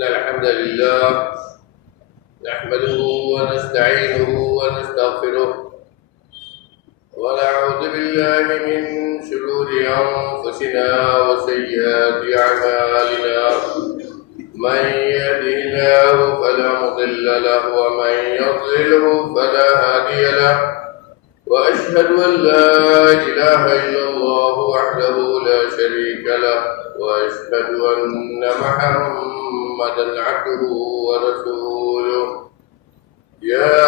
إن الحمد لله نحمده ونستعينه ونستغفره ونعوذ بالله من شرور أنفسنا وسيئات أعمالنا من يهده الله فلا مضل له ومن يضلله فلا هادي له وأشهد أن لا إله إلا الله وحده لا شريك له وأشهد أن محمدا عبده ورسوله يا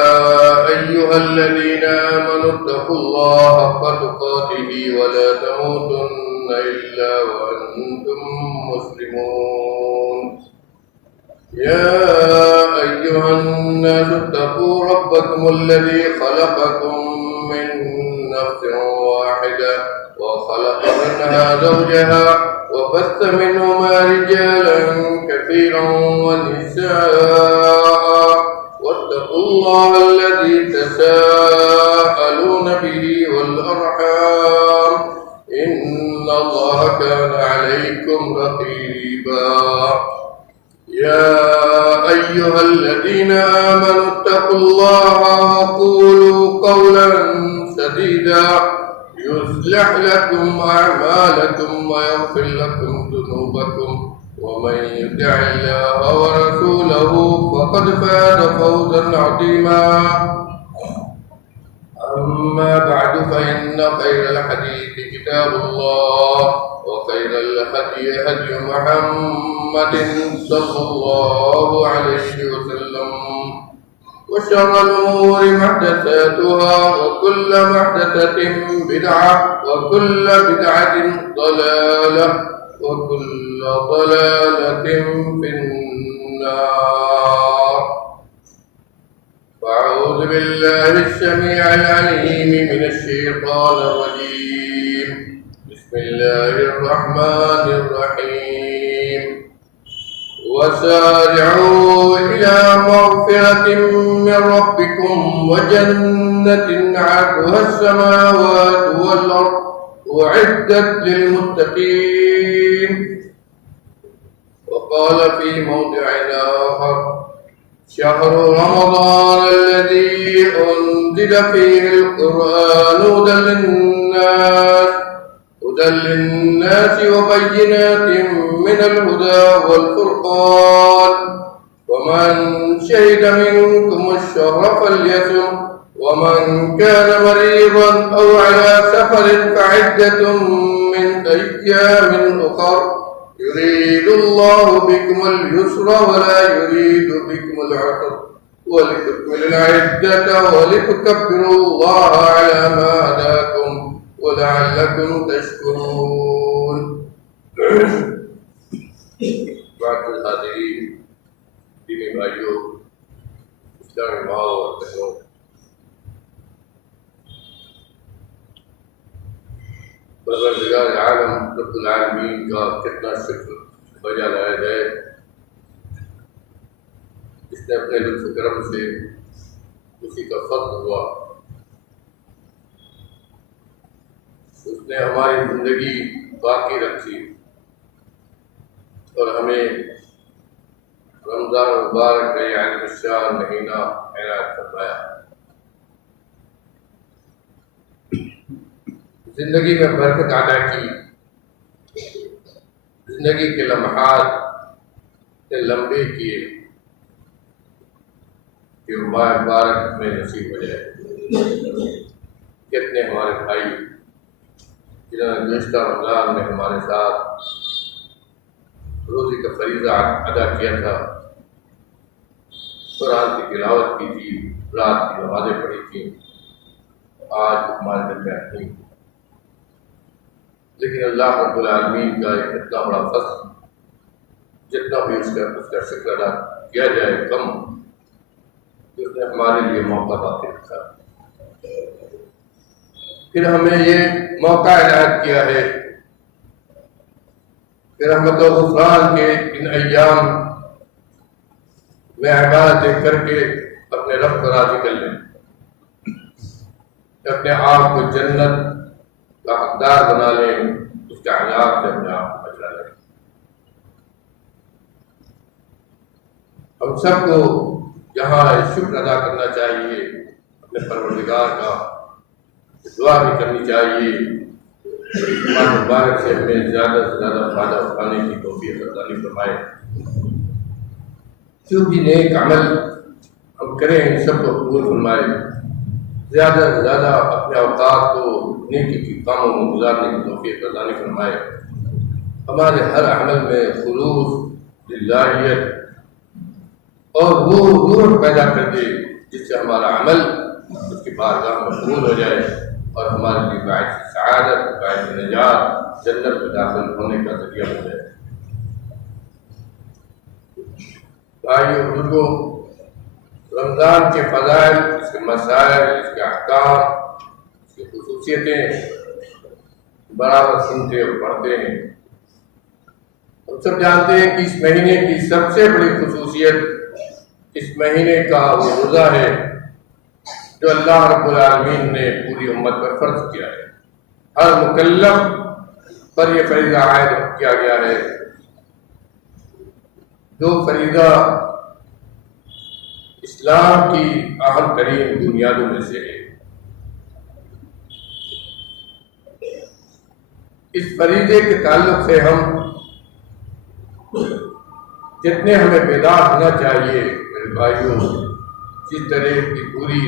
أيها الذين آمنوا اتقوا الله حق تقاته ولا تموتن إلا وأنتم مسلمون يا أيها الناس اتقوا ربكم الذي خلقكم من نفس واحدة وخلق منها زوجها وبث منهما رجالا كثيرا ونساء واتقوا الله الذي تساءلون به والأرحام إن الله كان عليكم رقيبا يا أيها الذين آمنوا اتقوا الله وقولوا قولا سديدا يصلح لكم أعمالكم ويغفر لكم ذنوبكم ومن يطع الله ورسوله فقد فاز فوزا عظيما أما بعد فإن خير الحديث كتاب الله وخير الهدي هدي محمد صلى الله عليه وسلم وشر الأمور محدثاتها وكل محدثة بدعة وكل بدعة ضلالة وكل ضلالة في النار فأعوذ بالله السميع العليم من الشيطان الرجيم بسم الله الرحمن الرحيم وسارعوا إلى مغفرة من ربكم وجنة عرضها السماوات والأرض أعدت للمتقين وقال في موضع آخر شهر رمضان الذي أنزل فيه القرآن هدى للناس وبينات من الهدى والفرقان ومن شهد منكم الشهر فليصم ومن كان مريضا أو على سفر فعدة من أيام أخر يريد الله بكم اليسر ولا يريد بكم العسر ولتكملوا العدة ولتكبروا الله على ما هداكم ولعلكم تشكرون. بعد الحاضرين دینی بھائیوں اسلامی ماں اور بہنوں پروردگار عالم رب العالمین کا کتنا شکر بجا لایا جائے. اس نے اپنے لطف کرم سے اسی کا فضل ہوا. اس نے ہماری زندگی باقی رکھی اور ہمیں رمضان مبارک کا یہ عظیم الشان مہینہ عنایت فرمایا. زندگی میں برکت عطا کی. زندگی کے لمحات سے لمبے کیے کہ ماہ مبارک میں نصیب ہو جائے. کتنے ہمارے بھائی جنہوں نے گزشتہ رمضان میں ہمارے ساتھ روزے کا فریضہ ادا کیا تھا, قرآن کی تلاوت کی تھی, رات کی نمازیں پڑھی تھیں, آج ہمارے درمیان نہیں. لیکن اللہ رب العالمین کا ایک اتنا بڑا فضل, جتنا بھی اس کا شکر ادا کیا جائے کم, اس نے ہمارے لیے موقع باقی رکھا. پھر ہمیں یہ موقع عنایت کیا ہے کہ رحمت و غفران کے ان ایام میں عبادتیں کر کے اپنے رب کو راضی کر لیں, اپنے آپ کو جنت کا حقدار بنا لیں, اس کے عذاب سے اپنے آپ کو بچا لیں. ہم سب کو یہاں شکر ادا کرنا چاہیے اپنے پروردگار کا، دعا بھی کرنی چاہیے مبارک سے ہمیں زیادہ سے زیادہ فائدہ اٹھانے کی توفیق عطا فرمائے۔ جو بھی نیک عمل ہم کریں ان سب کو قبول فرمائے، زیادہ سے زیادہ اپنے اوقات کو نیکی کی کاموں میں گزارنے کی توفیق عطا فرمائے، ہمارے ہر عمل میں خلوص للہیت اور وہ نور پیدا کر دے جس سے ہمارا عمل اس کی بارگاہ میں قبول ہو جائے اور ہمارے لیے باعث سعادت، باعث نجات، جنت میں داخل ہونے کا ذریعہ ہو جائے۔ بھائیو بزرگوں، رمضان کے فضائل، اس کے مسائل، اس کے احکام، اس کی خصوصیتیں برابر سنتے اور پڑھتے ہیں۔ ہم سب جانتے ہیں کہ اس مہینے کی سب سے بڑی خصوصیت اس مہینے کا وہ روزہ ہے جو اللہ رب العالمین نے پوری امت پر فرض کیا ہے۔ ہر مکلف پر یہ فریضہ عائد کیا گیا ہے، جو فریضہ اسلام کی اہم ترین بنیادوں میں سے ہے۔ اس فریضے کے تعلق سے ہم جتنے ہمیں بیدار ہونا چاہیے میرے بھائیوں، جس طرح کی پوری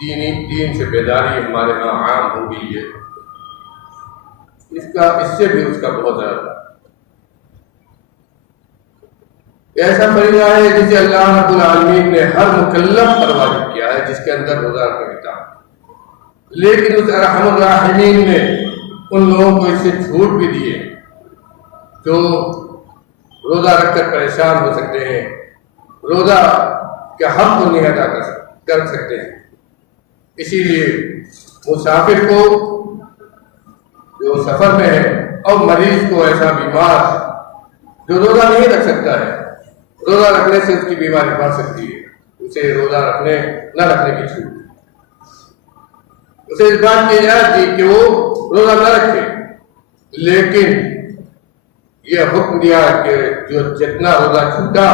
دین سے بیداری ہمارے ہاں عام ہو گئی ہے، اس سے بھی اس کا بہت زیادہ ایسا فریضہ ہے جسے اللہ رب العالمین نے ہر مکلف پر واجب کیا ہے، جس کے اندر روزہ رکھنے کا، لیکن اس ارحم الراحمین نے ان لوگوں کو اس سے چھوٹ بھی دیے جو روزہ رکھ کر پریشان ہو سکتے ہیں، روزہ کے حق کو نہیں ادا کر سکتے ہیں۔ اسی لیے مسافر کو جو سفر میں ہے اور مریض کو ایسا بیمار جو روزہ نہیں رکھ سکتا ہے، روزہ رکھنے سے اس کی بیماری بڑھ سکتی ہے، اسے روزہ نہ رکھنے کی چھوٹ، اسے اس بات کی اجازت دی کہ وہ روزہ نہ رکھے، لیکن یہ حکم دیا کہ جو جتنا روزہ چھوٹا،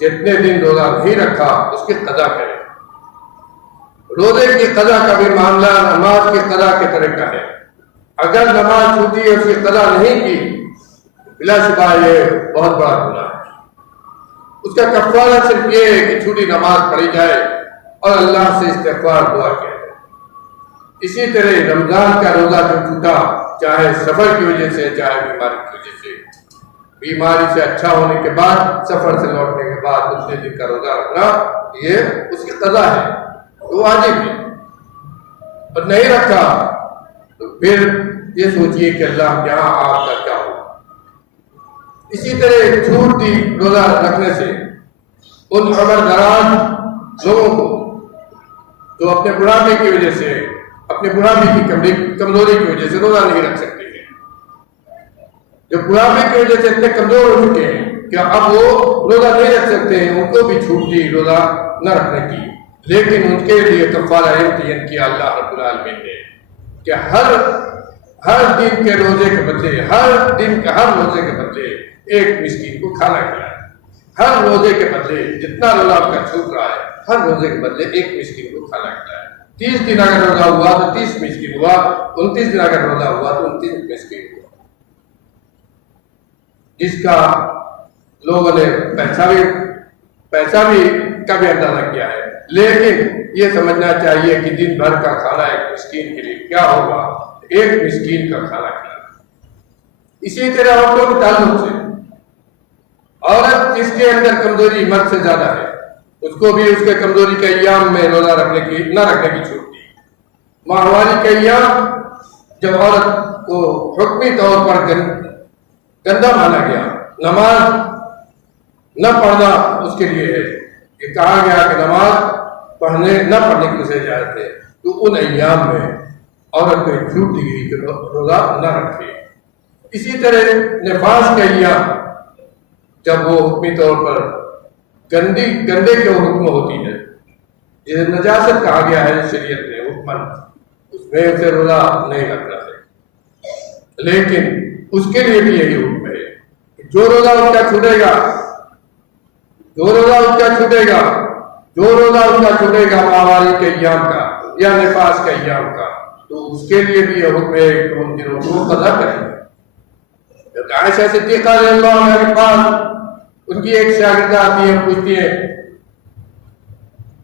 جتنے دن روزہ نہیں رکھا، اس کی قضا کرے۔ روزے کی قضا کا بھی معاملہ نماز کی قضا کے طرح کا ہے۔ اگر نماز چھوٹی ہے، اس کی قضا نہیں کی، بلا شبہ یہ بہت بڑا گناہ ہے۔ اس کا کفارہ صرف یہ ہے کہ چھوٹی نماز پڑھی جائے اور اللہ سے استغفار دعا کیا جائے۔ اسی طرح رمضان کا روزہ جو چھوٹا، چاہے سفر کی وجہ سے، چاہے بیماری کی وجہ سے، بیماری سے اچھا ہونے کے بعد، سفر سے لوٹنے کے بعد اتنے دن کا روزہ رکھنا، یہ اس کی قضا ہے، وہ واجب ہے، اور نہیں رکھا تو پھر یہ سوچئے کہ اللہ کے یہاں آپ کا کیا ہوگا۔ اسی طرح چھوٹ دی روزہ رکھنے سے ان عمر دراز لوگوں کو جو اپنے بڑھاپے کی وجہ سے، اپنے بڑھاپے کی کمزوری کی وجہ سے روزہ نہیں رکھ سکتے ہیں، جو بڑھاپے کی وجہ سے اتنے کمزور ہو چکے ہیں کہ اب وہ روزہ نہیں رکھ سکتے ہیں، ان کو بھی چھوٹ دی روزہ نہ رکھنے کی، لیکن ان کے لیے کفارہ تعین کیا اللہ رب العالمین نے کہ ہر دن کے روزے کے بدلے، ہر روزے کے بدلے ایک مسکین کو کھانا کھلائے۔ ہر روزے کے بدلے جتنا روزہ آپ کا چھوٹ رہا ہے، ہر روزے کے بدلے ایک مسکین کو کھانا کھلائے۔ 30 دن اگر روزہ ہوا تو 30 مسکین ہوا، 29 دن اگر روزہ ہوا تو 29 مسکین ہوا۔ جس کا لوگوں نے پیسہ بھی کا بھی اندازہ کیا ہے، لیکن یہ سمجھنا چاہیے کہ دن بھر کا کھانا ایک مسکین کے لیے کیا ہوگا، ایک مسکین کا کھانا کھلانا۔ اسی طرح عورتوں کے تعلق سے، عورت جس کے اندر کمزوری مرد سے زیادہ ہے، اس کو بھی اس کے کمزوری کے ایام میں روزہ نہ رکھنے کی چھوٹ دی۔ ماہواری کے ایام جب عورت کو حکمی طور پر گندا مانا گیا، نماز نہ پڑھنا اس کے لیے ہے، کہ کہا گیا کہ نماز نہ پڑھنے کی اسے اجازت ہے، تو ان ایام میں عورت کو چھوٹ دی گئی کہ روزہ نہ رکھے۔ اسی طرح نفاس کے ایام جب وہ حکمی طور پر گندے کے حکم ہوتی ہے، یہ نجاست کہا گیا ہے شریعت میں حکمن، اس میں اسے روزہ نہیں رکھنا ہے، لیکن اس کے لیے بھی یہی حکم ہے کہ جو روزہ اس کا چھوٹے گا، جو روزہ چھوٹے گا، جو روزہ ان کا چھوٹے گا ماہواری کے ایام کا یا نفاس کے ایام کا، تو اس کے لیے بھی یہ حکم ہے کہ ان دنوں کو قضا کریں گے۔ عائشہ صدیقہ رضی اللہ عنہا کے پاس ان کی ایک شاگردہ آتی ہے، پوچھتی ہے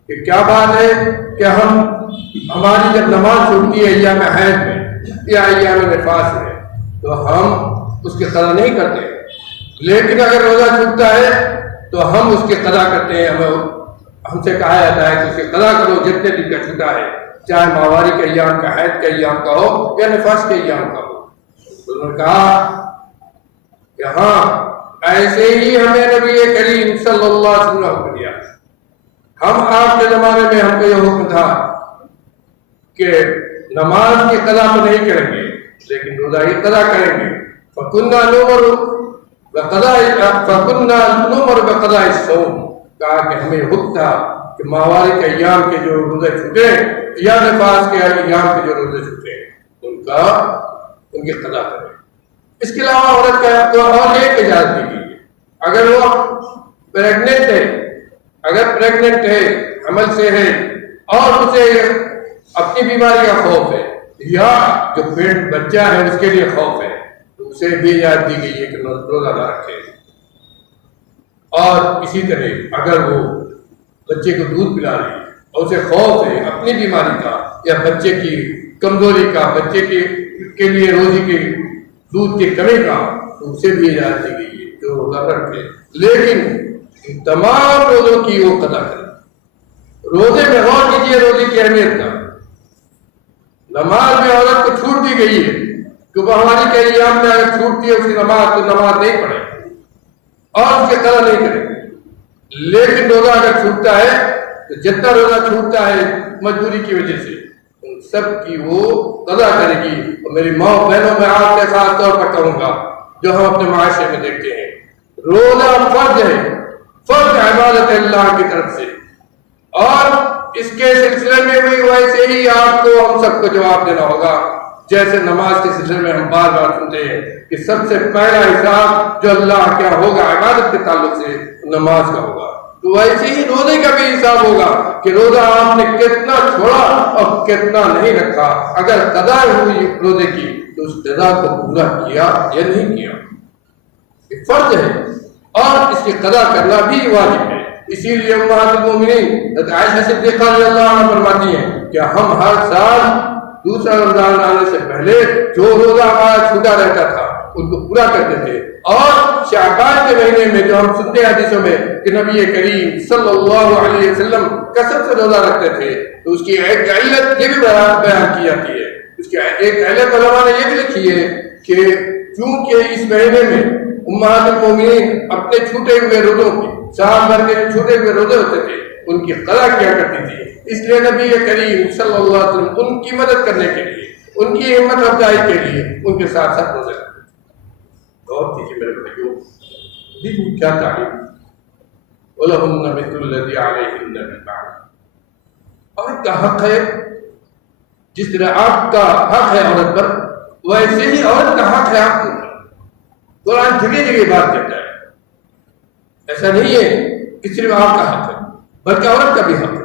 کہ کیا بات ہے کہ ہماری جب نماز چھوٹتی ہے ایام حیض میں یا ایام نفاس میں تو ہم اس کی قضا نہیں کرتے، لیکن اگر روزہ چھوٹتا ہے تو ہم اس کی قضا کرتے ہیں۔ ہم سے کہا جاتا ہے کہ اس کی قضا کرو جتنے دن کا چھوٹا ہے، چاہے ماہواری کے ایام کا، حیض کے ایام کا ہو یا نفاس کے ایام کا ہو۔ انہوں نے کہا کہ ہاں ایسے ہی ہمیں نبی کریم صلی اللہ علیہ وسلم نے حکم دیا۔ ہم آپ کے زمانے میں ہم کو یہ حکم تھا کہ نماز کی قضا تو نہیں کریں گے لیکن روزہ کی قضا کریں گے۔ فَكُنَّا نُؤْمَرُ بِقَضَاءِ الصَّوْمِ، کہا کہ ہمیں حکم تھا کہ ماہواری کے ایام کے جو روزے چھوٹے یا نفاس کے ایام کے جو روزے چھوٹے ان کی قضا کریں۔ اس کے علاوہ عورت کا اور ایک اجازت دی گئی ہے، اگر وہ پریگننٹ ہے، حمل سے ہے اور اسے اپنی بیماری کا خوف ہے یا جو پیٹ بچہ ہے اس کے لیے خوف ہے تو اسے بھی اجازت دی گئی ہے کہ روزہ نہ رکھے۔ اور اسی طرح اگر وہ بچے کو دودھ پلا رہی ہے اور اسے خوف ہے اپنی بیماری کا یا بچے کی کمزوری کا، بچے کے لیے روزی کی دودھ کی کمی کا، تو اسے بھی اجازت دی گئی ہے کہ روزہ رکھے، لیکن ان تمام روزوں کی وہ قضا کرے۔ روزے میں غور کیجیے روزے کی اہمیت کا۔ نماز میں عورت کو چھوٹ دی گئی ہے کہ وہ ہماری کے ایام میں اگر چھوٹتی ہے اس کی نماز تو نماز نہیں پڑھے اور اس کی قضا نہیں کرے، لیکن روزہ اگر چھوٹتا ہے تو جتنا روزہ چھوٹتا ہے مجبوری کی وجہ سے ان سب کی وہ قضا کرے گی۔ اور میری ماں بہنوں میں آپ کے خاص طور پر کہوں گا جو ہم اپنے معاشرے میں دیکھتے ہیں، روزہ فرض ہے، فرض عبادت اللہ کی طرف سے، اور اس کے سلسلے میں بھی ویسے ہی آپ کو ہم سب کو جواب دینا ہوگا جیسے نماز کے سلسلے میں ہم بار بار سنتے ہیں کہ سب سے پہلا حساب جو اللہ کیا ہوگا عبادت کے تعلق سے نماز کا ہوگا، تو ویسے ہی روزے کا بھی حساب ہوگا کہ روزہ آپ نے کتنا چھوڑا اور کتنا نہیں رکھا۔ اگر قضا ہوئی روزے کی تو اس قضا کو پورا کیا یا نہیں کیا، یہ فرض ہے اور اس کی قضا کرنا بھی واجب ہے۔ اسی لیے امہات المومنین عائشہ صدیقہ رضی اللہ عنہا فرماتی ہیں کہ ہم ہر سال دوسرا رمضان آنے سے پہلے جو روزہ ہمارا چھوٹا رہتا تھا ان کو پورا کرتے تھے، اور شعبان کے مہینے میں جو ہم سنتے ہیں حدیثوں میں کہ نبی کریم صلی اللہ علیہ وسلم کثرت سے روزہ رکھتے تھے، تو اس کی ایک علت یہ بھی بیان کی جاتی ہے۔ اس کی ایک علت علماء نے یہ بھی لکھی ہے کہ چونکہ اس مہینے میں امہات المومنین اپنے چھوٹے ہوئے روزوں کی، سال بھر کے چھوٹے ہوئے روزے ہوتے تھے، ان کی قضا کیا کرتی تھی، اس لیے نبی کریم صلی اللہ علیہ وسلم ان کی مدد کرنے کے لیے، ان کی ہمت افزائی کے لیے ان کے ساتھ ساتھ روزے رکھتے تھے۔ غور کیجیے میرے بھائیوں، دین کیا تعلیم، وَلَهُنَّ مِثْلُ الَّذِي عَلَيْهِنَّ بِالْمَعْرُوفِ، عورت کا حق ہے جس طرح آپ کا حق ہے عورت پر، ویسے ہی عورت کا حق ہے آپ پر۔ قرآن جگہ جگہ بات کرتا ہے، ایسا نہیں ہے کہ صرف آپ کا حق ہے بلکہ عورت کا بھی حق ہے۔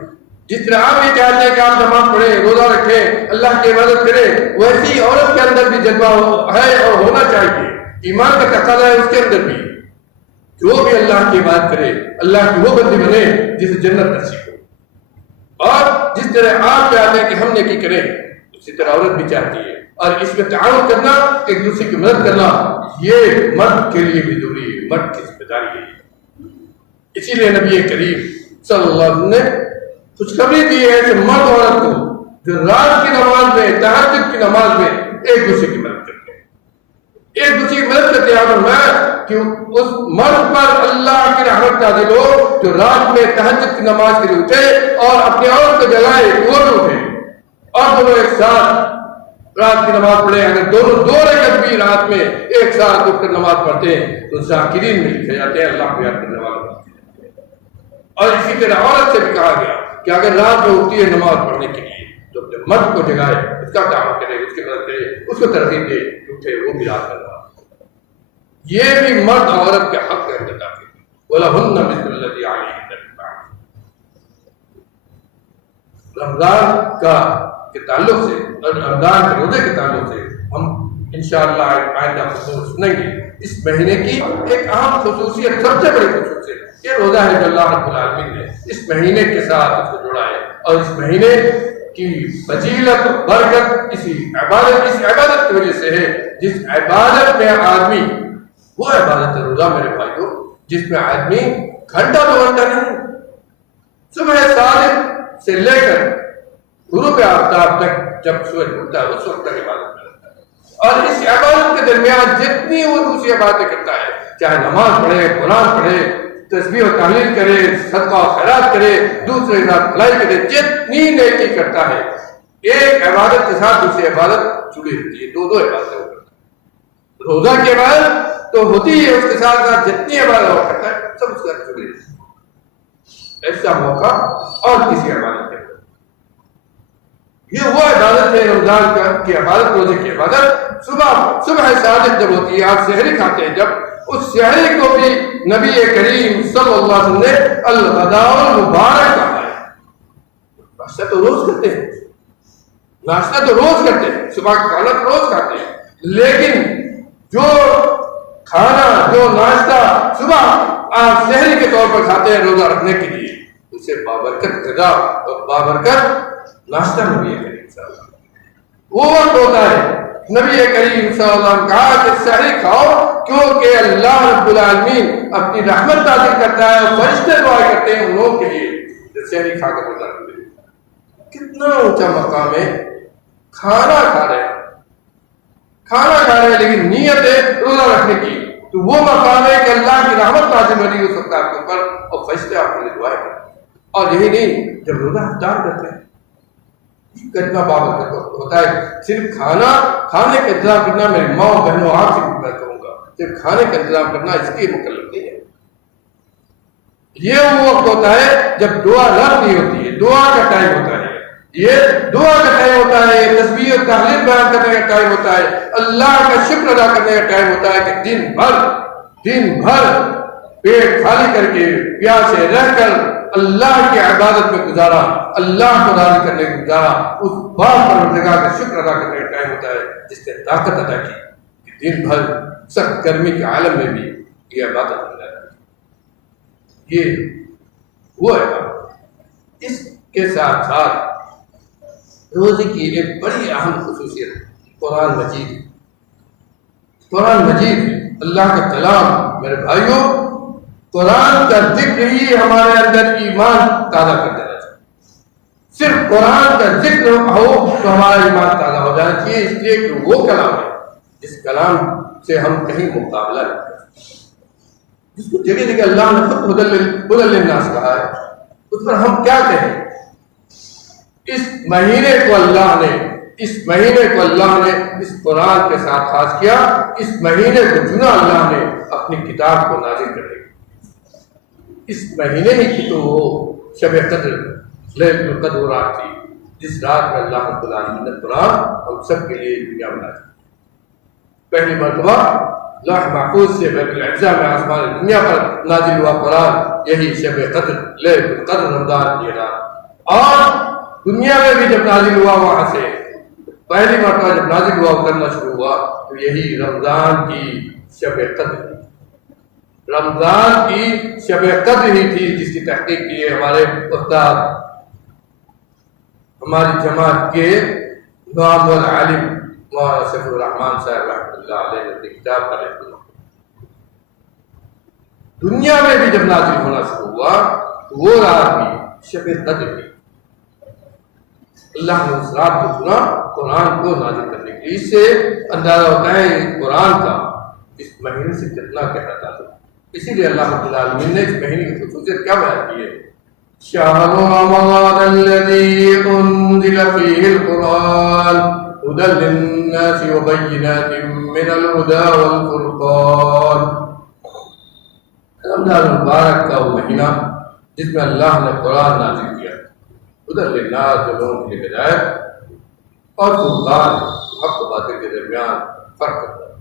جس طرح آپ یہ چاہتے ہیں کہ آپ نماز پڑھیں، روزہ رکھیں، اللہ کی عبادت کریں، ویسے ہی عورت کے اندر بھی جذبہ ہے اور ہونا چاہیے، ایمان کا تقاضا ہے اس کے اندر بھی، جو بھی اللہ کی عبادت کرے اللہ کی وہ بندی بنے جسے جنت نصیب ہو۔ اور جس طرح آپ چاہتے ہیں کہ ہم نیکی کریں اسی طرح عورت بھی چاہتی ہے، اور اس میں تعاون کرنا، ایک دوسرے کی مدد کرنا، یہ مرد کے لیے بھی ضروری ہے، مرد کی ذمہ داری ہے۔ اسی لیے نبی کریم صلی اللہ علیہ وسلم نے خوشخبری دی ہے کہ مرد عورت کو جو رات کی نماز میں، تہجد کی نماز میں ایک دوسرے کی مدد کرتے ہیں، ایک دوسرے کی مدد کرتے ہیں، اور میں کہ اس مرد پر اللہ کی رحمت نازل ہو جو رات میں تہجد کی نماز کے لیے اٹھے اور اپنے عورت کو جگائے، وہ اٹھے اور دونوں ایک ساتھ رات کی نماز پڑھے۔ اگر دونوں دو رکعت بھی رات میں ایک ساتھ اٹھ کر نماز پڑھتے ہیں تو ذاکرین میں لکھے جاتے ہیں، اللہ کو یاد کرنے والوں۔ اور اسی طرح عورت سے بھی کہا گیا کہ اگر رات میں اٹھتی ہے نماز پڑھنے کے لیے تو اپنے مرد کو جگائے، اس کا تعاون کرے، اس کی مدد کرے، اس کو ترغیب دے کہ اٹھے، وہ بھی رات کرنا۔ یہ بھی مرد عورت کے حق کے اندر داخل ہے۔ وَلَهُنَّ مِثْلُ الَّذِي عَلَيْهِنَّ بِالْمَعْرُوفِ۔ رمضان کے تعلق سے اور رمضان کے روزے کے تعلق سے ہم انشاءاللہ آئندہ خطبہ سنیں گے۔ اس مہینے کی ایک اہم خصوصیت، سب سے بڑی خصوصیت یہ روزہ ہے جو اللہ رب العالمین نے اس مہینے کے ساتھ اس کو جوڑا ہے، اور اس مہینے کی فضیلت برکت اس عبادت کی وجہ سے ہے جس عبادت میں آدمی، وہ عبادت ہے روزہ میرے بھائیوں، جس میں آدمی گھنٹہ 2 گھنٹہ نہیں، صبح صادق سے لے کر غروب آفتاب تک جب سورج اٹھتا ہے اس وقت تک عبادت کرتا ہے، اور اس عبادت کے درمیان جتنی وہ دوسری عبادتیں کرتا ہے، چاہے نماز پڑھے، قرآن پڑھے، تسبیح و تحلیل کرے، صدقہ و خیرات کرے، دوسرے کے ساتھ بھلائی کرے، جتنی نیکی کرتا ہے، ایک عبادت کے ساتھ دوسری عبادت جڑی ہوتی ہے، 2 عبادتیں وہ کرتا ہے۔ روزہ کی عبادت تو ہوتی ہے، اس کے ساتھ ساتھ جتنی عبادت وہ کرتا ہے سب اس کے ساتھ جڑی ہوتی ہے۔ ایسا موقع اور کسی عبادت کے، یہ وہ عبادت ہے رمضان کی عبادت، روزے کی عبادت۔ صبح صادق جب ہوتی ہے، آپ سحری کھاتے ہیں، جب اس سحری کو بھی نبی کریم صلی اللہ علیہ وسلم نے الغداء المبارک کہا ہے۔ ناشتہ تو روز کرتے ہیں، ناشتہ تو روز کرتے ہیں، صبح کا کھانا تو روز کھاتے ہیں، لیکن جو کھانا، جو ناشتہ صبح آپ سحری کے طور پر کھاتے ہیں روزہ رکھنے کے لیے، اسے بابرکت غذا اور بابرکت ناشتہ نبی کریم صلی اللہ علیہ وسلم، وہ وقت ہوتا ہے نبی کریم صلی اللہ علیہ وسلم کہا کہ سحری کھاؤ، کیونکہ اللہ رب العالمین اپنی رحمت نازل کرتا ہے اور فرشتے دعا کرتے ہیں ان لوگوں کے لیے جو سحری کھا کر روزہ رکھتے ہیں۔ کتنا اونچا مقام ہے، کھانا کھا رہے ہیں لیکن نیت ہے روزہ رکھنے کی، تو وہ مقام ہے کہ اللہ کی رحمت نازل ہو سکتا ہے آپ کے اوپر اور فرشتے آپ کے لیے دعائیں کرتے ہیں۔ اور یہی نہیں، جب روزہ افطار کرتے ہیں کتنا بابرکت ہوتا ہے۔ صرف کھانے کا انتظام کرنا، میری ماں اور بہنوں آپ سے بھی میں کہوں گا، صرف کھانے کا انتظام کرنا اس کی مکلف نہیں ہے۔ یہ وہ وقت ہوتا ہے جب دعا رب نہیں ہوتی ہے، دعا کا ٹائم ہوتا ہے، یہ دعا کا ٹائم ہوتا ہے، تسبیح و تحلیل بیان کرنے کا ٹائم ہوتا ہے، اللہ کا شکر ادا کرنے کا ٹائم ہوتا ہے کہ دن بھر پیٹ خالی کر کے پیاسے رہ کر اللہ کی عبادت میں گزارا، اللہ کو راضی کرنے کو گزارا، اس بات پر پروردگار کا شکر ادا کرنے کا ٹائم ہوتا ہے جس نے طاقت ادا کی کہ دن بھر سخت گرمی کے عالم میں بھی یہ عبادت ہو جاتی ہے۔ یہ وہ عبادت۔ اس کے ساتھ ساتھ روزے کی ایک بڑی اہم خصوصیت قرآن مجید ہے۔ قرآن مجید اللہ کا کلام، میرے بھائیوں، قرآن کا ذکر ہی ہمارے اندر ایمان تازہ کر دینا چاہیے۔ صرف قرآن کا ذکر ہو تو ہمارا ایمان تازہ ہو جانا چاہیے، اس لیے کہ وہ کلام ہے جس کلام سے ہم کہیں مقابلہ نہیں کر سکتے، جس کو جگہ جگہ اللہ نے خود ہدی للناس کہا ہے، اس پر ہم کیا کہیں؟ اس مہینے کو اللہ نے اس قرآن کے ساتھ خاص کیا، اس مہینے کو چنا اللہ نے اپنی کتاب کو نازل کرنے کی۔ اس مہینے ہی کی تو وہ شب قدر، لیلۃ القدر رات تھی، جس رات میں اللہ رب العالمین نے قرآن ہم سب کے لیے دنیا بنائی۔ پہلی مرتبہ لوح محفوظ سے بیت العزا میں آسمان دنیا پر نازل ہوا قرآن، یہی شب قدر، لیلۃ القدر، رمضان کی رات، اور دنیا میں بھی جب نازل ہوا وہاں سے پہلی مرتبہ جب نازل ہوا اترنا شروع ہوا تو یہی رمضان کی شب قدر، رمضان کی شب قدر ہی تھی جس کی تحقیق کی ہے ہمارے استاد، ہماری جماعت کے نواب العالم مولانا سیف الرحمان صاحب رحمۃ اللہ علیہ نے کتاب کا لکھا۔ دنیا میں بھی جب نازل ہونا شروع ہوا تو وہ رات بھی شب قدر تھی۔ اللہ نے اس رات کو چنا قرآن کو نازل کرنے کے لیے۔ اس سے اندازہ ہوتا ہے قرآن کا اس مہینے سے کتنا گہرا تعلق۔ اسی لیے اللہ رب العالمین نے اس مہینے کی خصوصیت کیا بیان کی ہے؟ شہر رمضان الذی انزل فیہ القرآن ہدی للناس وبینات من الہدی والفرقان۔ رمضان المبارک کا وہ مہینہ جس میں اللہ نے قرآن نازل کیا، ہدی للناس جو لوگوں کے لیے ہدایت، اور فرقان حق و باطل کے درمیان فرق کرتا ہے۔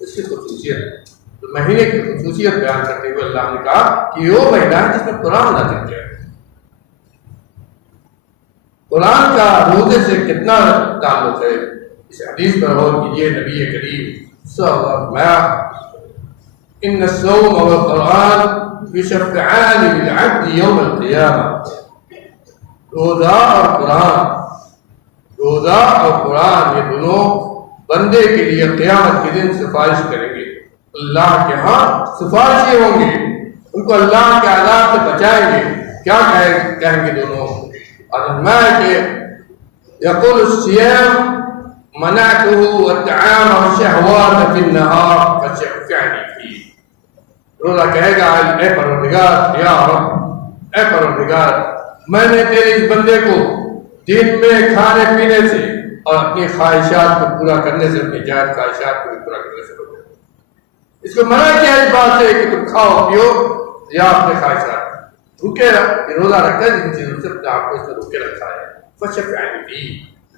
اس کی خصوصیت مہینے کی خصوصیت بیان کرتے ہوئے اللہ نے کہا کہ وہ مہینہ ہے جس میں قرآن نازل کیا ہے۔ قرآن کا روزے سے کتنا تعلق ہے، اس حدیث پر غور کیجیے۔ نبی کریم صلی اللہ علیہ وسلم فرمایا ان الصوم والقرآن یشفعان للعبد یوم القیامہ، روزہ اور قرآن یہ دونوں بندے کے لیے قیامت کے دن سفارش کریں گے، اللہ کے ہاں سفارشی ہوں گے، ان کو اللہ کے عذاب سے بچائیں گے۔ کیا کہیں گے دونوں؟ اور کہ یقول الصیام منعته والطعام والشہوات فی النہار فشفعنی فیہ، روزہ کہے گا اے پروردگار، یا رب، اے پروردگار، میں نے تیرے اس بندے کو دن میں کھانے پینے سے اور اپنی خواہشات کو پورا کرنے سے، اپنی جائز خواہشات کو بھی پورا کرنے سے روکا، اس کو منع کیا اس بات سے کہ تم کھاؤ پیو یا اپنے خواہشات روکے، روزہ رکھا ہے جن چیزوں سے اپنے آپ کو اس نے روکے رکھا ہے۔ فشفعنی فیہ،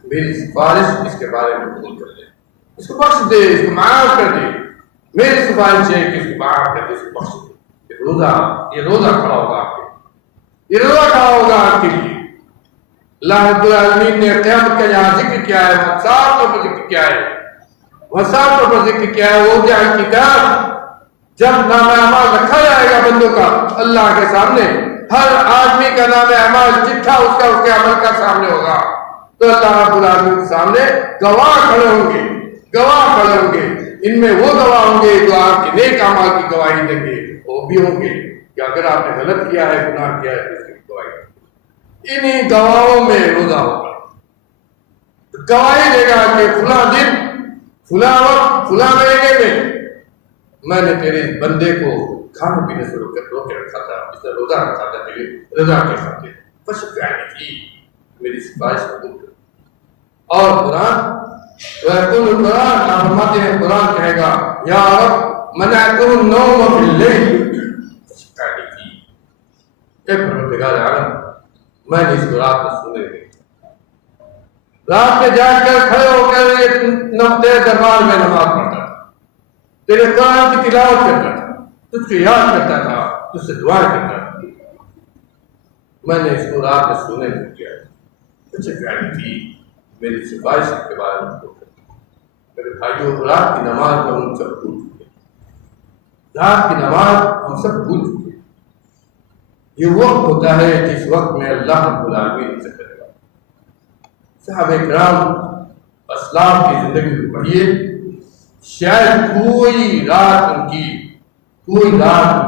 میری سفارش اس کے بارے میں قبول کر لے، اس کو بخش دے، اس کو معاف کر دے، میری سفارش ہے کہ اس کو معاف کر دے، اس کو بخش دے۔ یہ روزہ کھڑا ہوگا آپ کے، یہ روزہ کھڑا ہوگا آپ کے لیے۔ اللہ رب العالمین نے قیامت کا جہاں ذکر کیا ہے، وہ صاف طور پر ذکر کیا ہے، وہ وضع الکتاب، جب نام اعمال رکھا جائے گا بندوں کا اللہ کے سامنے، ہر آدمی کا نام اعمال چٹھا اس کے عمل کا سامنے ہوگا، تو اللہ رب العالمین کے سامنے گواہ کھڑے ہوں گے، ان میں وہ گواہ ہوں گے جو آپ کے نیک اعمال کی گواہی دیں گے، وہ بھی ہوں گے کہ اگر آپ نے غلط کیا ہے، گناہ کیا ہے تو اس کی گواہی، انہی گواہوں میں روزہ ہوگا، گواہی دے گا کہ فلاں دن، فلاں وقت، فلاں مہینے میں نے تیرے بندے کو کھانے پینے سے روک کے رکھا تھا، اس نے روزہ رکھا تھا تیری رضا کے خاطر، فشفعنی فیہ، میری سفارش قبول کر۔ اور قرآن آپ فرماتے ہیں، قرآن کہے گا یا رب منعته النوم فی اللیل فشفعنی فیہ، اے پروردگار عالم، میں نے اس کو رات میں سونے دی، رات میں جا کر کھڑے ہو کر تیرے دربار میں نماز پڑھتا تھا، تیرے قرآن کی تلاوت کرتا تھا، تجھ کو یاد کرتا تھا، تجھ سے دعائیں کرتا تھا، میں نے اس کو رات میں سونے نہیں کیا، فشفعنی فیہ، میری سفارش کے بارے میں بول کر۔ میرے بھائیوں، رات کی نماز میں ہم سب بھول چکے، رات کی نماز ہم سب بھول چکے، یہ وقت ہوتا ہے جس وقت میں اللہ رب العالمین سے کرے گا۔ صحابہ کرام اسلاف کی زندگی کو پڑھیے، شاید کوئی رات ان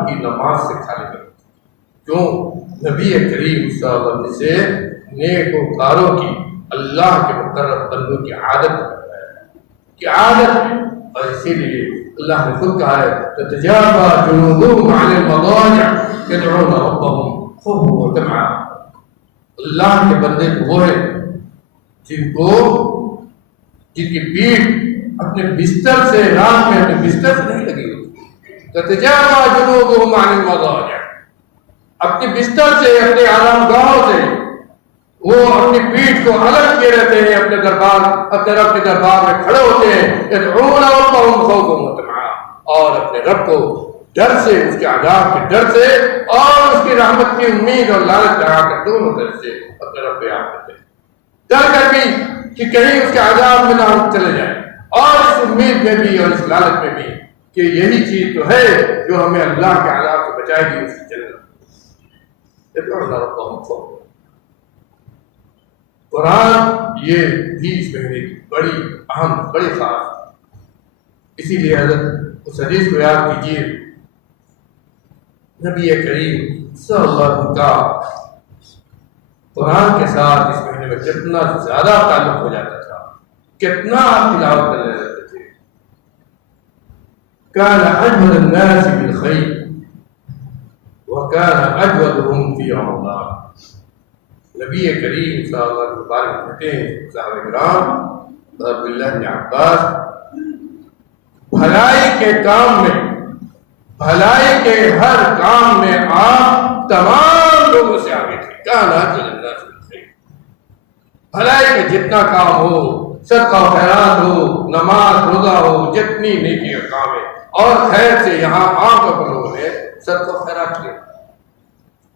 کی نماز سے خالی نہیں، کیوں؟ نبی کریم صلی اللہ علیہ وسلم سے نیکوکاروں کی، اللہ کے مقرب بندوں کی عادت ہے، اور اسی لیے اللہ نے خود کہا ہے تتجافى جنوبهم عن المضاجع يدعون ربهم خوفا وطمعا، اللہ کے بندے وہ ہیں جن کی پیٹھ اپنے بستر سے، رات میں اپنے بستر سے نہیں لگی ہوتی، تتجافى جنوبهم عن المضاجع، اپنے بستر سے، اپنے آرام گاہوں سے وہ اپنی پیٹھ کو الگ کیے رہتے ہیں، اپنے رب کے دربار میں کھڑے ہوتے ہیں، يدعون ربهم خوفا وطمعا، اور اپنے رب کو ڈر سے، اس کے عذاب کے ڈر سے اور اس کی رحمت کی امید اور لالچ لگا کر، دونوں طرف سے اپنے رب پہ یاد کرتے ہیں، ڈر کر بھی کہ کہیں اس کے عذاب میں نہ ہم چلے جائیں، اور اس امید میں بھی اور اس لالچ میں بھی کہ یہی چیز تو ہے جو ہمیں اللہ کے عذاب سے بچائے گی، اس کی جنت۔ يدعون ربهم خوفا، قرآن یہ بھی اس مہینے کی بڑی اہم، بڑی خاص، اسی لیے حضرت اس حدیث کو یاد کیجیے، نبی کریم صلی اللہ علیہ وسلم کا قرآن کے ساتھ اس مہینے میں کتنا زیادہ تعلق ہو جاتا تھا، کتنا تلاوت کرنے لگتے تھے۔ كان أجود الناس بالخير وكان أجودهم في رمضان، نبی کریم صلی اللہ علیہ وسلم بارے میں کہتے ہیں صحابہ کرام عبداللہ بن عباس، بھلائی کے کام میں، بھلائی کے ہر کام میں آپ تمام لوگوں سے آگے تھے، کان أجود الناس بالخير، بھلائی کا جتنا کام ہو، صدقہ و خیرات ہو، نماز روزہ ہو، جتنی نیکی کا کام ہے، اور خیر سے یہاں عام طور پر لوگوں نے صدقہ و خیرات کیا،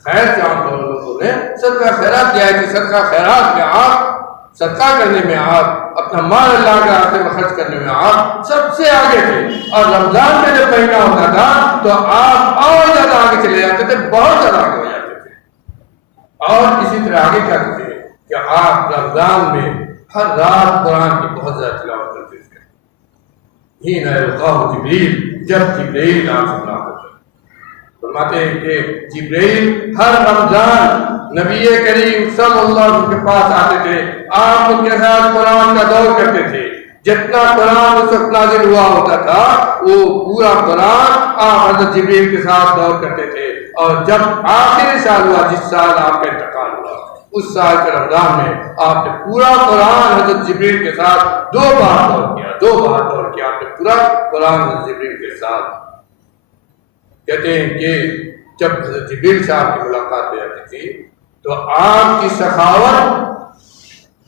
خیر سے عام طور لوگوں نے صدقہ خیرات کیا ہے کہ صدقہ خیرات میں آپ، صدقہ کرنے میں آپ، اپنا مال اللہ کے راستے میں خرچ کرنے میں آپ سب سے آگے تھے، اور رمضان میں جب مہینہ ہوتا تھا تو آپ اور زیادہ آگے چلے جاتے تھے، بہت زیادہ آگے ہو جاتے تھے۔ اور اسی طرح آگے کیا کرتے ہیں کہ آپ رمضان میں ہر رات قرآن کی بہت زیادہ تلاوت کرتے تھے۔ حین یلقاہ جبریل، جب جبریل آپ سے ملاقات کرتے، فرماتے ہیں کہ جبریل ہر رمضان نبی کریم صلی اللہ علیہ وسلم کے پاس آتے تھے، آپ ان کے ساتھ قرآن کا دور کرتے تھے، جتنا قرآن اس وقت نازل ہوا ہوتا تھا وہ پورا قرآن آپ حضرت جبریل کے ساتھ دور کرتے تھے۔ اور جب آخری سال ہوا، جس سال آپ کا انتقال ہوا، اس سال کے رمضان میں آپ نے پورا قرآن حضرت جبریل کے ساتھ دو بار دور کیا آپ نے پورا قرآن حضرت جبریل کے ساتھ۔ کہتے ہیں کہ جب حضرت جبریل صاحب کی ملاقات ہو جاتی تھی تو آپ کی سخاوت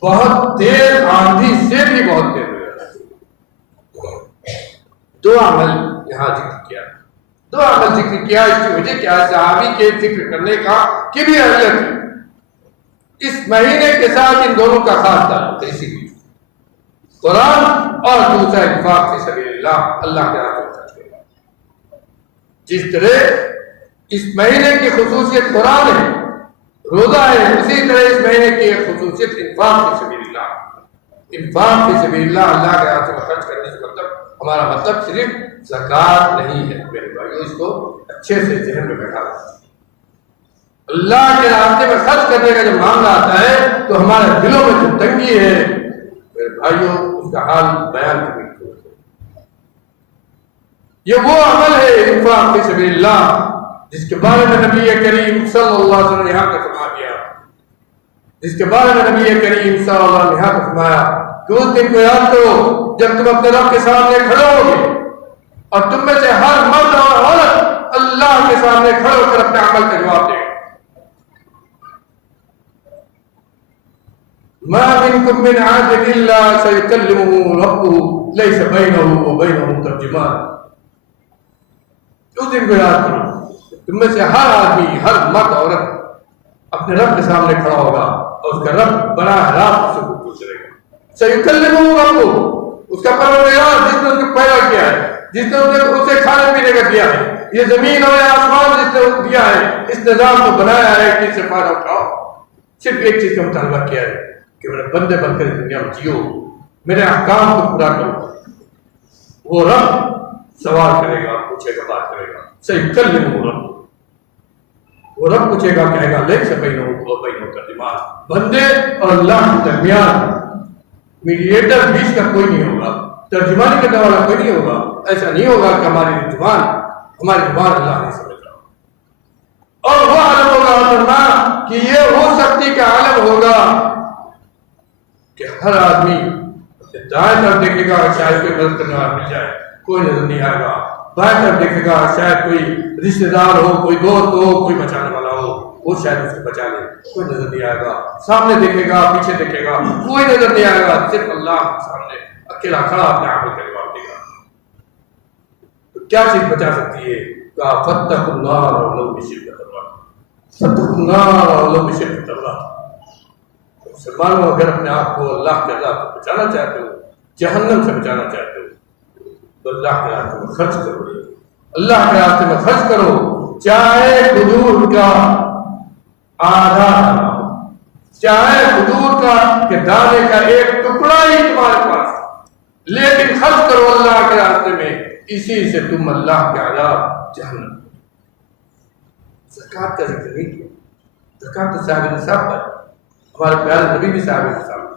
بہت تیز آندھی سے بھی بہت تیز ہو جاتی تھی۔ دو عمل یہاں ذکر کیا، اس کی وجہ کیا ہے؟ صحابی کے ذکر کرنے کا کی بھی اہمیت ہے۔ اس مہینے کے ساتھ ان دونوں کا خاص تعلق ہے، اسی لیے قرآن اور دوسرا انفاق فی سبیل اللہ کے راستے میں خرچ کرنا۔ جس طرح اس مہینے کی خصوصیت قرآن ہے، روزہ ہے، اسی طرح اس مہینے کی ایک خصوصیت انفاق فی سبیل اللہ۔ انفاق فی سبیل اللہ کے راستے میں خرچ کرنے سے ہمارا مطلب صرف زکوٰۃ نہیں ہے میرے بھائیو، اس کو اچھے سے ذہن میں بیٹھا رکھیں۔ اللہ کے راستے میں خرچ کرنے کا جب معاملہ آتا ہے تو ہمارے دلوں میں جو تنگی ہے میرے بھائیو، اس کا حال بیان کرنے کی ضرورت ہے۔ یہ وہ عمل ہے انفاق فی سبیل اللہ جس کے بارے میں نبی کریم صلی اللہ علیہ وسلم نے یہاں کا فرما دیا، جس کے بارے میں نبی کریم صلی اللہ علیہ وسلم نے یہاں کا فرمایا کہ اس دن کو یاد کرو جب تم اپنے رب کے سامنے کھڑے ہوگے، اور تم میں سے ہر مرد اور عورت اللہ کے سامنے کھڑے ہو کر اپنے عمل کا جواب دے گا۔ ما منکم من عبد الا سیکلمہ ربہ لیس بینہ وبینہ ترجمان۔ اس دن کو یاد کرو، تم میں سے ہر آدمی، ہر مرد عورت اپنے رب کے سامنے کھڑا ہوگا اور اس کا رب براہ راست اس سے پوچھ رہے گا۔ سیکلمہ ربہ، اس کا پروردگار جس نے اس کو پیدا کیا ہے، جس نے اسے کھانے پینے کا دیا ہے، یہ زمین اور آسمان جس نے دیا ہے، اس نظام کو بنایا ہے کہ اس سے فائدہ اٹھاؤ۔ صرف ایک چیز کا مطالبہ کیا ہے کہ میرے بندے بن کر دنیا میں جیو، میرے احکام کو پورا کرو۔ وہ رب سوال کرے گا، پوچھے گا، بات کرے گا۔ سیکلمہ رب، وہ رب پوچھے گا، کہے گا لیس بینہ وبینہ ترجمان، بندے اور اللہ کے درمیان میڈیٹر بیچ کا کوئی نہیں ہوگا، ترجمانی کرنے والا کوئی نہیں ہوگا۔ ایسا نہیں ہوگا کہ ہماری زبان اللہ نہیں سمجھ رہا، اور وہ عالم ہوگا فرما کہ یہ وہ سختی کا عالم ہوگا کہ ہر آدمی دائیں طرف دیکھے گا شاید کوئی مدد کرنے والا مل جائے، کوئی نظر نہیں آئے گا، بائیں طرف دیکھے گا شاید کوئی رشتے دار ہو، کوئی دوست ہو، کوئی بچانے والا ہو، وہ شاید اس کو بچا لے، کوئی نظر نہیں آئے گا۔ سامنے دیکھے گا، پیچھے دیکھے گا، کوئی نظر نہیں آئے گا، صرف اللہ سامنے اکیلا کھڑا اپنے عمل کا جواب دے گا۔ تو کیا چیز بچا سکتی ہے؟ کہا فاتقوا النار ولو بشق تمرہ، فاتقوا النار ولو بشق تمرہ۔ مسلمانوں، اگر اپنے آپ کو اللہ کے عذاب سے بچانا چاہتے ہو، جہنم سے بچانا چاہتے ہو، تو اللہ کے راستے میں خرچ کرو، اللہ کے راستے میں خرچ کرو، چاہے کھجور کا آدھا دانہ ہو، چاہے کھجور کا کہ دانے کا ایک ٹکڑا ہی تمہارے پاس، لیکن خرچ کرو اللہ کے راستے میں، اسی سے تم اللہ کے عذاب جہنم۔ زکوٰۃ کا ذکر نہیں کیا، زکوٰۃ تو صاحب نصاب پر، ہمارے پیارے نبی بھی صاحب نصاب ہے،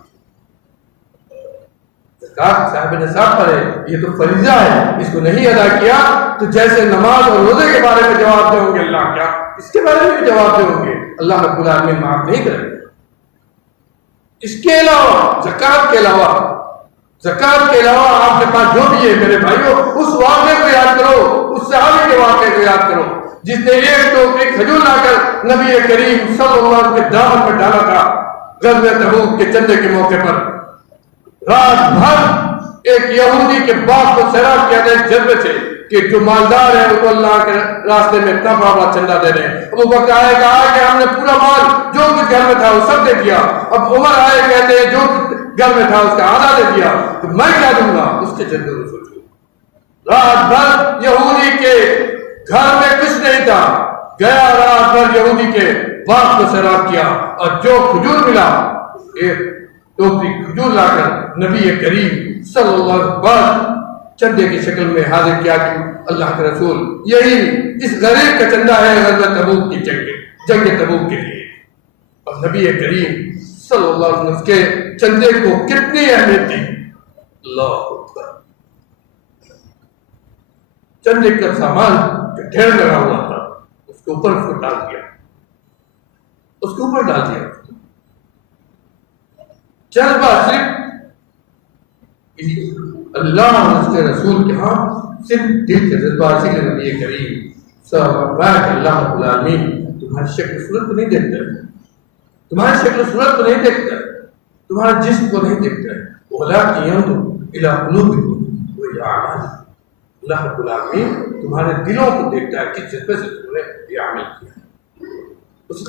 زکوٰۃ صاحب نصاب پر ہے، یہ تو فریضہ ہے، اس کو نہیں ادا کیا تو جیسے نماز اور روزے کے بارے میں جواب دے ہوں گے اللہ، کیا اس کے بارے میں بھی جواب دے ہوں گے اللہ رب العالمین معاف نہیں کرے گا۔ اس کے علاوہ زکوٰۃ کے علاوہ آپ کے پاس جو بھی ہے میرے بھائیوں، اس واقعے کو یاد کرو، اس صحابی کے واقعے کو یاد کرو جس نے ایک ٹوکری کھجور لا کر نبی کریم صلی اللہ علیہ وسلم کے دامن پر ڈالا تھا غزوہ تبوک کے چندے کے موقع پر۔ رات بھر ایک یہودی کے باپ کو سیراب کیا تھا ایک جذبے سے کہ جو مالدار ہے وہ تو اللہ کے راستے میں اتنا بڑا چندہ دے رہے ہیں. ابو بکر آئے کہا کہ ہم نے پورا مال جو کچھ گھر میں تھا وہ سب دے دیا. اب عمر آئے کہتے ہیں جو گھر میں تھا اس کا آدھا دے دیا تو میں کیا دوں گا. اس کے جذبے کو سوچو. رات بھر یہودی کے گھر میں کچھ نہیں تھا, گیا رات بھر یہودی کے باپ کو سیراب کیا اور جو کھجور ملا ایک ٹوکری کھجور لا کر نبی کریم صلی اللہ علیہ وسلم چندے کی شکل میں حاضر کیا کہ اللہ کے رسول یہی اس غریب کا چندہ ہے غزوہ تبوک کی جنگ تبوک کے لیے. اور نبی کریم صلی اللہ علیہ وسلم کے چندے کو کتنی اہمیت دی. اللہ اکبر. چندے کا سامان جو ڈھیر لگا ہوا تھا اس کے اوپر اس کو ڈال دیا, اس کے اوپر ڈال دیا. جذبہ صرف اللہ اور اس کے رسول کے ہاں صرف دل کا جذبہ. اسی لیے نبی کریم صلی اللہ علیہ وسلم تمہاری شکل صورت کو نہیں دیکھتا ہے, تمہاری شکل صورت کو نہیں دیکھتا ہے, تمہارا جسم کو نہیں دیکھتا ہے. ولکن ينظر الى قلوبكم واعمالكم. اللہ رب العالمین تمہارے دلوں کو دیکھتا ہے کس جذبے سے تم نے یہ عمل کیا. اس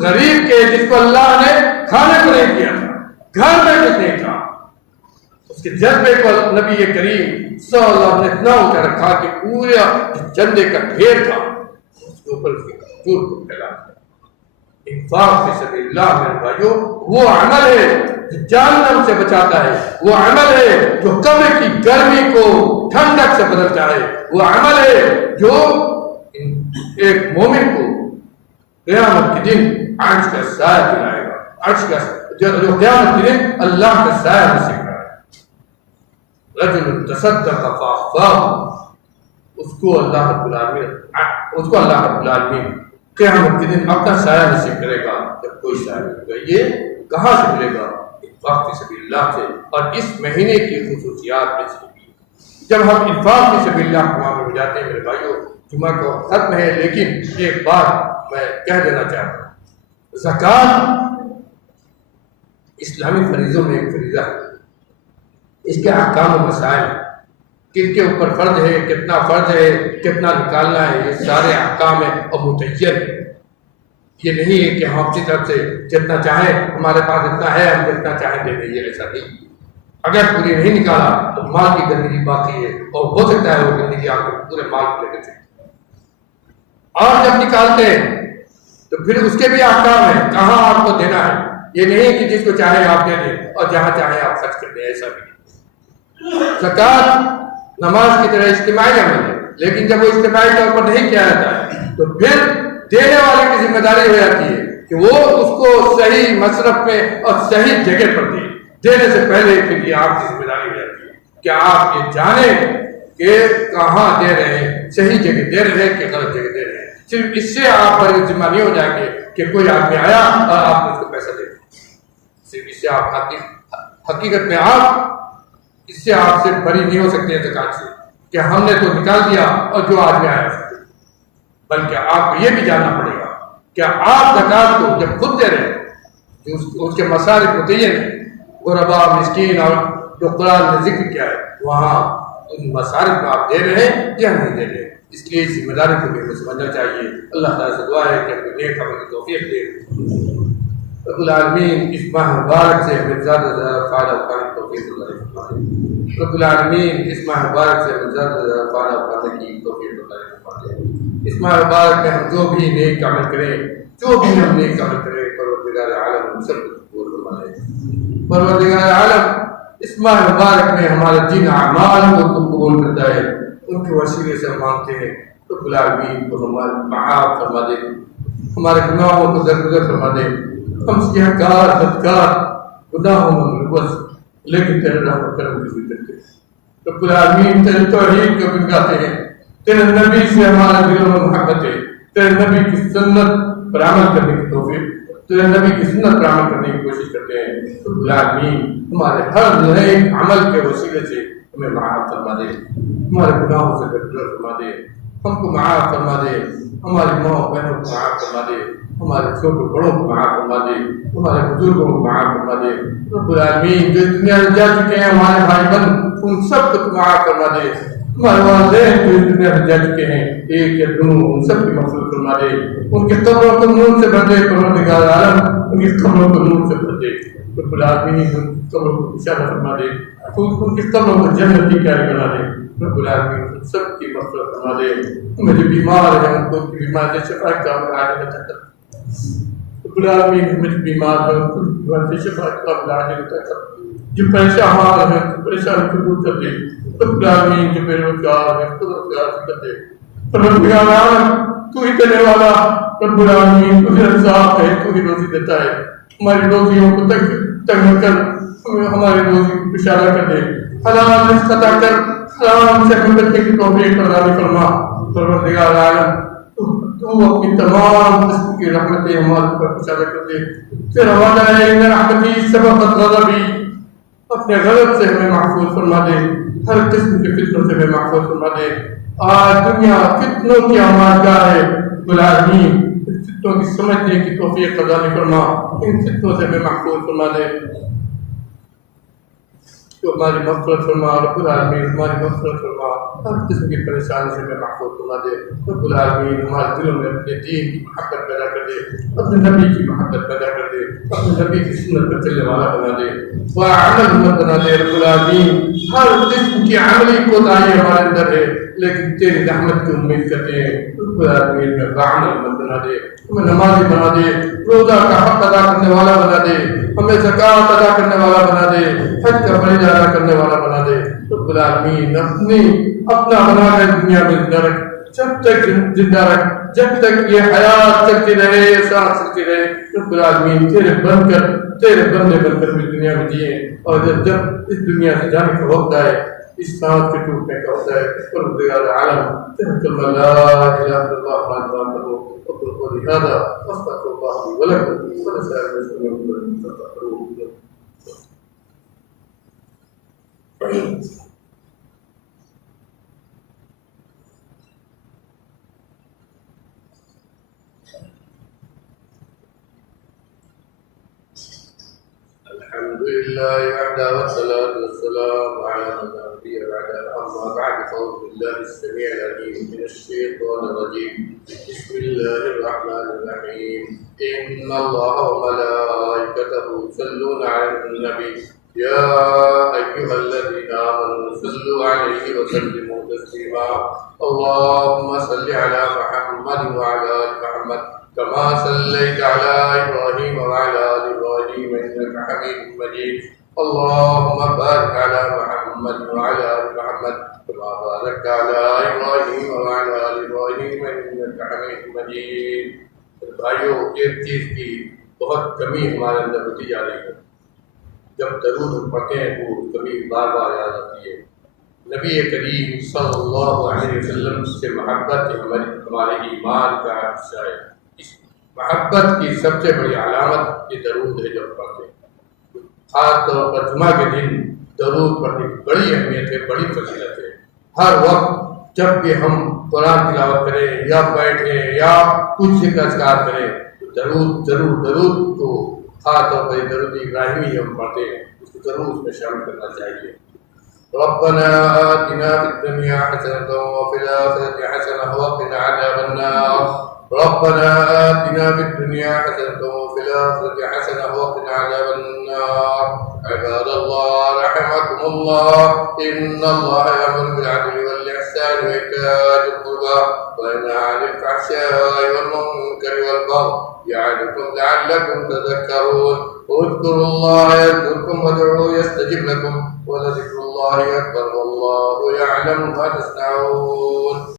غریب کے جس کو اللہ نے کھانے کو نہیں دیا تھا, گھر میں کچھ نہیں تھا, اس کے جذبے کو نبی کریم صلی اللہ علیہ وسلم نے اتنا اونچا رکھا کہ پورا چندے کا ڈھیر تھا اس کے اوپر اس کے کھجور کو پھیلا دیا. انفاق فی سبیل اللہ میرے بھائیو وہ عمل ہے جو جہنم سے بچاتا ہے, وہ عمل ہے جو کمر کی گرمی کو ٹھنڈک سے بدلتا ہے, وہ عمل ہے جو ایک مومن کو قیامت کے دن عرش کا سایہ دلائے گا. عرش کا جو قیامت کے دن اللہ کا سایہ نصیب کرائے گا. رجل تصدق فاخفاه, اس کو اللہ رب العالمین قیامت کے دن اپنا سایہ نصیب کرے گا جب کوئی سایہ نہیں ہوگا. یہ کہاں سے ملے گا؟ انفاق فی سبیل اللہ سے. اور اس مہینے کی خصوصیات میں سے بھی جب ہم انفاق فی سبیل اللہ کے معاملے میں جاتے ہیں میرے بھائیوں, جمعہ کو ختم ہے لیکن ایک بات میں کہہ دینا چاہتا ہوں. زکوٰۃ اسلامی فریضوں میں ایک فریضہ ہے. اس کے احکام و مسائل کن کے اوپر فرض ہے, کتنا فرض ہے, کتنا نکالنا ہے, یہ سارے احکام ہیں اور متعین ہے. یہ نہیں ہے کہ ہم اپنی طرف سے جتنا چاہیں, ہمارے پاس اتنا ہے ہم جتنا چاہیں دے دیں, یہ ایسا نہیں. اگر پوری نہیں نکالا تو مال کی گندگی باقی ہے اور ہو سکتا ہے وہ گندگی آپ کو پورے مال کو لے کے چلے. اور جب نکالتے ہیں تو پھر اس کے بھی احکام ہیں کہاں آپ کو دینا ہے. یہ نہیں کہ جس کو چاہے آپ دے دیں اور جہاں چاہیں آپ خرچ کر دیں, ایسا بھی. زکوٰۃ نماز کی طرح اجتماعی عمل ہے, لیکن جب وہ اجتماعی طور پر نہیں کیا جاتا ہے تو پھر دینے والے کی ذمہ داری ہو جاتی ہے کہ وہ اس کو صحیح مصرف میں اور صحیح جگہ پر دے. دینے سے پہلے پھر یہ آپ کی ذمہ داری ہو جاتی ہے کہ آپ یہ جانیں کہ کہاں دے رہے ہیں, صحیح جگہ دے رہے ہیں کہ غلط جگہ دے رہے ہیں. صرف اس سے آپ پر ذمہ نہیں ہو جائیں گے کہ کوئی آدمی آیا اور آپ نے اس کو پیسہ دے دیا. صرف اس سے آپ حقیقت میں آپ اس سے آپ سے بری نہیں ہو سکتے ہیں زکوٰۃ سے کہ ہم نے تو نکال دیا اور جو آدمی آیا اس کو. بلکہ آپ کو یہ بھی جاننا پڑے گا کہ آپ زکوٰۃ کو جب خود دے رہے ہیں جو اس کے مصارف متعین ہیں, غربا, مسکین اور جو قرآن نے ذکر کیا ہے وہاں ان مصارف میں آپ دے رہے ہیں یا نہیں دے رہے ہیں. اس لیے ذمہ داری کو بھی ہمیں سمجھنا چاہیے. اللہ تعالیٰ سے دعا ہے کہ ہمیں نیک عمل کی توفیق دے. رب العالمین اس ماہ مبارک سے ہمیں زیادہ سے زیادہ فائدہ اٹھانے کی توفیق عطا فرمائے. رب العالمین اس ماہ مبارک سے ہمیں زیادہ سے زیادہ فائدہ اٹھانے کی توفیق عطا فرمائے. اس ماہ مبارک میں ہم جو بھی نیک عمل کریں, جو بھی ہم نیک عمل کریں, پروردگار عالم ہم سب کو قبول فرمائے. پروردگار عالم اس ماہ مبارک میں ہمارے جن اعمال کو قبول کرتا ہے ان کے وسیلے سے ہم مانگتے ہیں رب العالمین کو ہمارے معاف فرما دے, ہمارے گناہوں کو درگزر فرما دے. ہم سیاہ کار, بدکار, گناہوں میں ملوث, لیکن تیرے رحمت کرم کی ذکر کرتے ہیں رب العالمین. تیرے توحید کو گنگاتے ہیں, تیرے نبی سے ہمارے دلوں میں محبت ہے, تیرے نبی کی سنت پر عمل کرنے کی توفیق, تیرے نبی کی سنت پر عمل کرنے کی کوشش کرتے ہیں. رب العالمین ہمارے ہر نیک عمل کے وسیلے سے ہمیں معاف فرما دے, ہمارے گناہوں سے درگزر فرما دے. ہم کو معاف فرما دے، ہماری ماں بہنوں کو معاف فرما دے، ہمارے چھوٹے بڑوں کو معاف فرما دے، ہمارے بزرگوں کو معاف فرما دے۔ رب العالمین جو دنیا سے جا چکے ہیں ہمارے بھائی بہن ان سب کو معاف فرما دے۔ ہمارے والدین جو اس دنیا سے جا چکے ہیں ایک یا دونوں ان سب کی مغفرت فرما دے، ان کی قبروں کو نور سے بھر دے، پروردگار عالم ان کی قبروں کو نور سے بھر دے۔ رب العالمین ان کی قبروں کو اشارہ فرما دے، ان کی قبروں کو جنت کی کاری بنا دے۔ رب العالمین ان سب کی مغفرت فرما دے۔ ہمیں جو بیمار ہیں ان کو بیمار سے شفا کا علاج عطا کر۔ رب العالمین ہمیں جو بیمار ہیں ان کو بیمار سے شفا کا علاج عطا کر۔ جو پریشان ہیں پریشان کو دور کر دے۔ رب العالمین جو بے روزگار ہیں خود روزگار کر دے۔ پروردگار عالم تو ہی کرنے والا، رب العالمین تو ہی رزاق ہے، تو ہی روزی دیتا ہے۔ ہماری روزیوں کو تنگ کر ہماری روزی کو اشارہ کر دے، حلال رزق عطا کر، حرام سے ہمیں بچنے کی توفیق عطا فرما۔ پروردگار عالم تو اپنی تمام قسم کی رحمتیں ہمارے پر اشارہ کر دے۔ تیرا وعدہ ہے ان رحمتی سبقت غضبی، اپنے غضب سے ہمیں محفوظ فرما دے، ہر قسم کے فتنوں سے ہمیں محفوظ فرما دے۔ آج دنیا فتنوں کی آمادگاہ ہے، رب العالمین ان فتنوں کی سمجھنے کی توفیق عطا فرما، ان فتنوں سے ہمیں محفوظ فرما دے۔ تو ہماری مغفرت فرما رب العالمین، ہماری مغفرت فرما، ہر قسم کی پریشانی سے ہمیں محفوظ فرما دے۔ رب العالمین ہمارے دلوں میں اپنے دین کی محبت پیدا کر دے، اپنے نبی کی محبت پیدا کر دے، اپنے نبی کی سنت پر چلنے والا بنا دے، وعمل مت بنا دے۔ رب العالمین ہر قسم کی عملی کوتاہی ہمارے اندر ہے لیکن تیری رحمت کی امید کرتے ہیں، رب العالمین میں عمل مت بنا دے، ہمیں نمازی بنا دے، روزہ کا حق ادا کرنے والا بنا دے، ہمیں زکوٰۃ ادا کرنے والا بنا دے، حج کا فریضہ ادا کرنے والا بنا دے۔ رب العالمین اپنا بنا کر دنیا میں زندہ رکھ، جب تک زندہ رکھ، جب تک یہ حیات چلتی رہے، یہ سانس چلتی رہے۔ رب العالمین تیرے بندے بن کر بھی دنیا میں جیے، اور جب اس دنیا سے جانے کا وقت آئے، اس سانس کے ٹوٹنے کا وقت آئے، پروردگار عالم تیرا کلمہ لا الہ الا اللہ ہمارے کرو، وقل قولی ھذا واستغفر اللہ لي ولکم ولسائر المسلمین فاستغفروہ۔ الحمد لله وحده والصلاة والسلام على من لا نبي بعده، أما بعد فأعوذ بالله السميع العليم من الشيطان الرجيم. بسم الله الرحمن الرحيم. إن الله وملائكته يصلون على النبي يا أيها الذين آمنوا صلوا عليه وسلموا تسليما. اللهم صل على محمد وعلى آل محمد كما صليت على إبراهيم وعلى آل إبراهيم إنك حميد مجيد. اللهم بارك على محمد وعلى آل محمد كما باركت على إبراهيم وعلى آل إبراهيم إنك حميد مجيد. بھائیو، ایک چیز کی بہت کمی ہمارے اندر ہوتی جا رہی ہے، جب درود ہم پڑھتے ہیں تو کبھی بار بار یاد آتی ہے۔ نبی کریم صلی اللہ علیہ وسلم سے محبت ہمارے ایمان کا حصہ ہے۔ اس محبت کی سب سے بڑی علامت یہ درود ہے جو ہم پڑھتے ہیں۔ خاص طور پر جمعہ کے دن درود پڑھنے کی بڑی اہمیت ہے، بڑی فضیلت ہے۔ ہر وقت جب بھی ہم قرآن تلاوت کریں یا بیٹھیں یا کچھ ذکر اذکار کریں تو درود کو خاص طور پر درود ابراہیمی ہم پڑھتے ہیں، اس کو ضرور اس میں شامل کرنا چاہیے۔ ربنا آتنا في الدنيا حسنة وفي الآخرة حسنة وقنا عذاب النار. ربنا آتنا في الدنيا حسنة وفي الآخرة حسنة وقنا عذاب النار. عباد الله رحمكم الله، إن الله يأمر بالعدل والإحسان وإيتاء ذي القربى وينهى عن الفحشاء والمنكر والبغي يعظكم لعلكم تذكرون. اذكروا الله يذكركم وادعوه يستجب لكم ولذكر الله أكبر والله يعلم ما تصنعون.